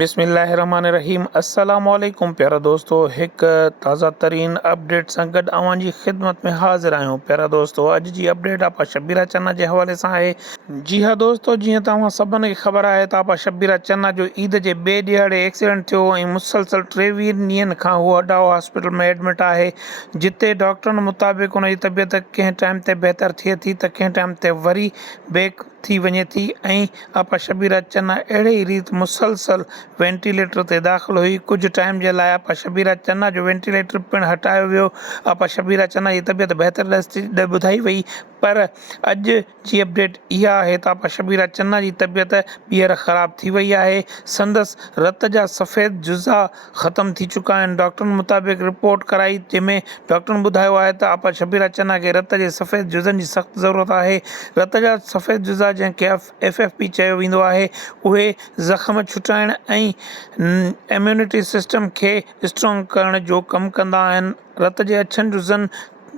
बिस्मिल्लाहिर्रहमानिर्रहीम। अस्सलामुअलैकुम प्यारा दोस्तों, एक ताज़ा तरीन अपडेट सां गॾु अवांजी ख़िदमत में हाज़िर आहियूं। प्यारा दोस्तों, अॼु जी अपडेट आपा शब्बीरा चन्ना जे हवाले सां आहे। जी हाँ दोस्तों, जीअं तव्हां सभिनी खे ख़बर आहे त आपा शब्बीरा चन्ना जो ईद जे ॿिए ॾियारे एक्सीडेंट थियो ऐं मुसलसल 23 ॾींहंनि खां उहो अडाओ हॉस्पिटल में एडमिट आहे, जिते डॉक्टरनि मुताबिक़ उन जी तबियत कंहिं टाइम ते बहितर थिए थी त कंहिं टाइम ते वरी बेक थी वञे थी। ऐं आपा शब्बीरा चन्ना अहिड़े ई रीति मुसलसल वेंटिलेटर ते दाख़िल हुई। कुझु टाइम जे लाइ आपा शब्बीरा चन्ना जो वेंटिलेटर पिणु हटायो वियो। आपा शब्बीरा चन्ना जी तबियत बहितर ॿुधाई वई, पर अॼु जी अपडेट इहा आहे त आपा शब्बीरा चन्ना जी तबियत ॿीहर ख़राब थी वई आहे। संदसि रत जा सफ़ेद जुज़ा ख़तम थी चुका आहिनि। डॉक्टरनि मुताबिक़ रिपोर्ट कराई, जंहिंमें डॉक्टरनि ॿुधायो आहे त आपा शब्बीरा चन्ना खे रत जे सफ़ेद जुज़नि जी सख़्तु ज़रूरत आहे। रत जा सफ़ेद जुज़ा जंहिंखे FFP चयो वेंदो आहे, उहे ज़ख़्म छुटाइण ऐं इम्यूनिटी सिस्टम खे स्ट्रॉन्ग करण जो कमु कंदा आहिनि। रत जे अछनि जुज़नि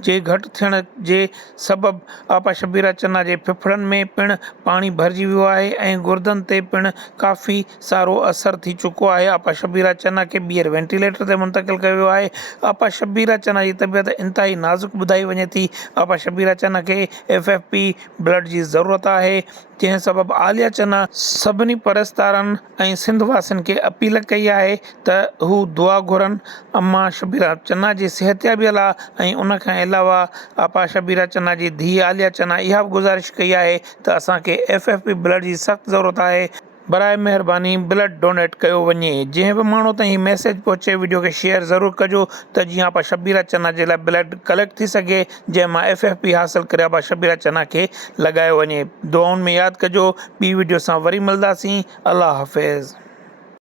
जे घटि थियण जे सबबि आपा शब्बीरा चन्ना जे फिफड़नि में पिणु पाणी भरिजी वियो आहे ऐं गुर्दनि ते पिणु काफ़ी सारो असरु थी चुको आहे। आपा शब्बीरा चन्ना खे ॿीहर वेंटिलेटर ते मुंतक़िल कयो वियो आहे। आपा शब्बीरा चन्ना जी तबियत इंतिहाई नाज़ुक ॿुधाई वञे थी। आपा शब्बीरा चन्ना खे FFP ब्लड जी ज़रूरत आहे, जंहिं सबबि आलिया चन्ना सभिनी परस्तारनि ऐं सिंध वासियुनि खे अपील कई आहे त हू दुआ घुरनि अम्मा शब्बीरा चन्ना जी सिहतयाबीअ लाइ। ऐं उन खां अलावा आपा शब्बीरा चन्ना जी धीउ आलिया चन्ना इहा बि गुज़ारिश कई आहे त असांखे FFP ब्लड जी सख़्तु ज़रूरत आहे। बराए महिरबानी ब्लड डोनेट कयो वञे। जंहिं बि माण्हू ताईं मैसेज पहुचे, वीडियो खे शेयर ज़रूरु कजो त जीअं आपा शब्बीरा चन्ना जे लाइ ब्लड कलेक्ट थी सघे, जंहिं मां FFP हासिलु करे आपा शब्बीरा चन्ना खे लॻायो वञे। दुआउनि में यादि कजो। ॿी वीडियो सां वरी मिलंदासीं। अल्लाह हाफ़िज़।